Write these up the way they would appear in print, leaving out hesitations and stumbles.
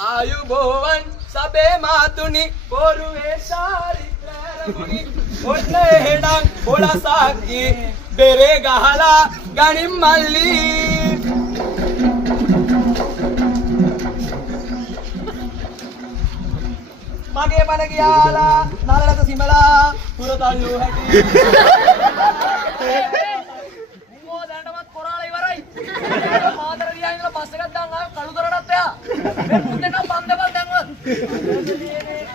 ආයුබෝවන් සබේ මාතුනි පොරුවේ චාරිත්‍රාරමුනි ඔන්න එහෙනම් පොළසක්ගේ බෙරේ ගහලා ගනින් මල්ලි මගේ පණ ගියාලා නලලත සිමලා පුරතල්ලු හැටි මෝ දැනටමත් කොරාලා ඉවරයි මාතර ගියා ඉඳලා බස් එකක් දාන් ආව කළුතරටත් එයා මේ මුන්දේට පන්දපල් දැන්ව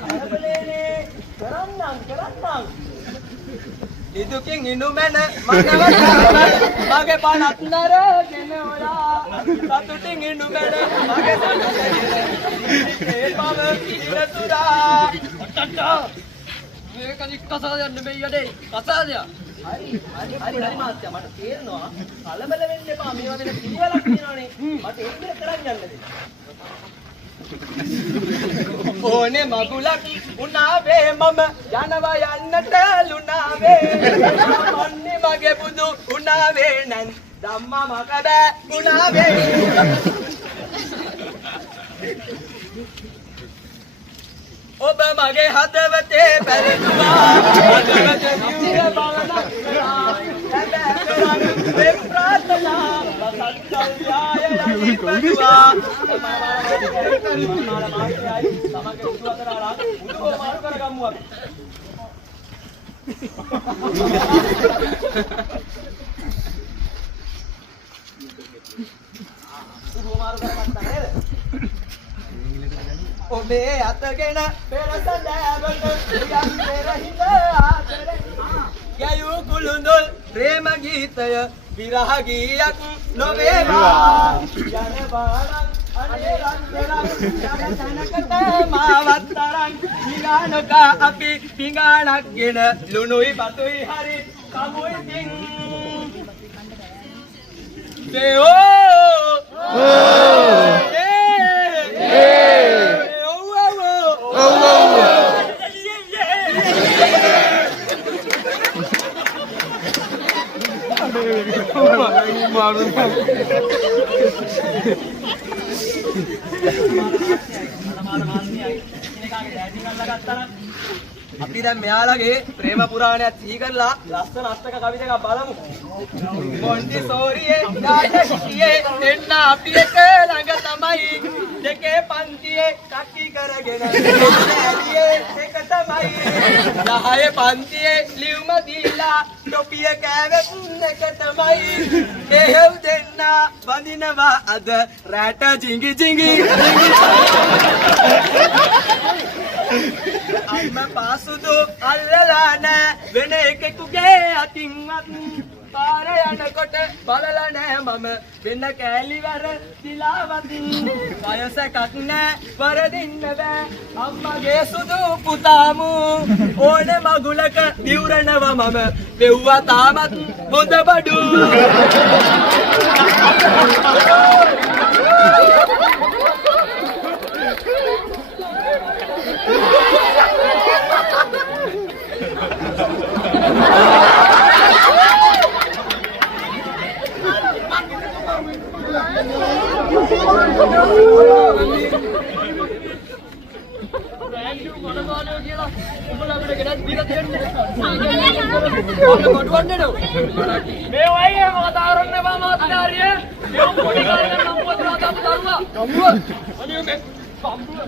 කලබලේනේ කරන්නම් ඉදුකින් ඉනු මැන මගේ පණත් නරගෙන ඔයා සතුටින් ඉනු මැන මගේ ඒ බව ඉරතුරා මේක නික්කසාද යන්න මේ යඩේ කසාදය හරි මාත්‍යා මට තේරෙනවා කලබල වෙන්න එපා මේ වගේ පිළිවෙලක් තියෙනවානේ මට ඒක කරන් යන්න දෙන්න ඕනේ මගුලක් උනාවේ මම යනවා යන්නට ලුණාවේ මන්නේ මගේ බුදු උනාවේ නන් ධම්මා මකබ උනාවේ ඔබ මගේ හදවතේ පැරෙනවා හදවතේ නියුර බලනක් කරා මේ ප්‍රාර්ථනා සත්‍යය යටි බදුවා තමගේ උඩු අතරලා උඩු මාරු කරගමු අපි උඩු මාරු කරගත්තා නේද ඔබේ අතගෙන පෙරසඳෑවට යම් පෙරහිඳ ආදරේ යයු කුළුඳුල් ප්‍රේම ගීතය විරහ ගීයක් නොවේවා යන බාරන් අනේ රන්තරන් යන තනකට මාවත් තරන් පිඟානක අපි පිඟානක්ගෙන ලුණුයි බතුයි හරි කමුයි තින් අපි දැන් මෙයාලගේ ප්‍රේම පුරාණයක් සිහි කරලා ලස්සන අෂ්ටක කවි දෙකක් බලමු. මොන්ටිසෝරියේ ඩාඩියේ දෙන්න අපි එක ළඟ තමයි දෙකේ පන්තියේ කටි කරගෙන ඇරියේ එක තමයි 10 පන්තියේ ලියුම දීලා ටොපිය කෑවෙත් එක තමයි එහෙව් දෙන්න වඳිනවා අද රැට ජිංගි ජිංගි අම්ම පාසුදු අල්ලලා නෑ වෙන එකෙකුගේ අතින්වත් පාර යනකොට බලලා නෑ මම වෙන කෑලිවර දිලාවතින් වයසකක් නෑ වරදින්න බෑ අම්මගේ සුදු පුතාමු ඕනේ මගුලක දිවුරනවා මම පෙව්වා තාමත් හොඳ බඩු මේ වගේ මාතාරන්නේ මාතාරිය මේ පොඩි කාලේ නම් පුතලා දාපු දරුවා නම්බුව අනිය මේ නම්බුව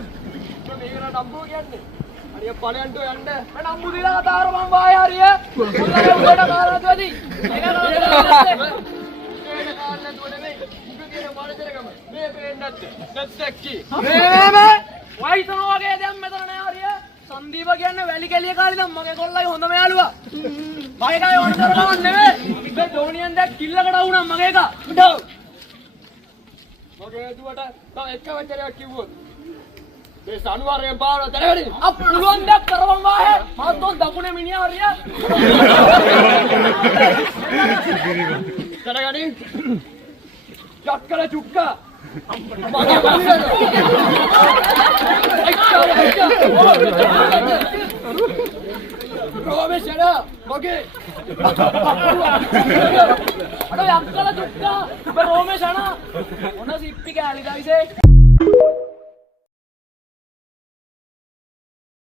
මේකන නම්බුව කියන්නේ අනිය පණයන්ට යන්න මම නම්බු දීලා කතාවර මම වාය හරිය මොකද උඩට කාරණා දෙවි ඒක කාරණා නෙමෙයි උඹ කියන මානජරකම මේ පේන්නේ නැත්තේ මේ වයිසම වගේ දැන් මෙතන නෑ හරිය සංදීප කියන්නේ වැලි කැලිය කාලේ නම් මගේ කොල්ලයි හොඳම යාළුවා මගේ කයි ඕන කරනවා නෙමෙයි මේ ඩෝනියන් දැක් කිල්ලකට වුණා මගේ එක උඩ මගේ දුවට තව එක වචනයක් කිව්වොත් මේ සනුවරේ බාර දැරෙවි අප පුළුවන් දැක් කරවන් වාහේ මහත්තෝ දකුණේ මිනිහා හරිය කරගනි චක්කල චුක්කා Romeshana, okay. Ada yang kalah juga, Romeshana. Mana sih pikir kali dah ini?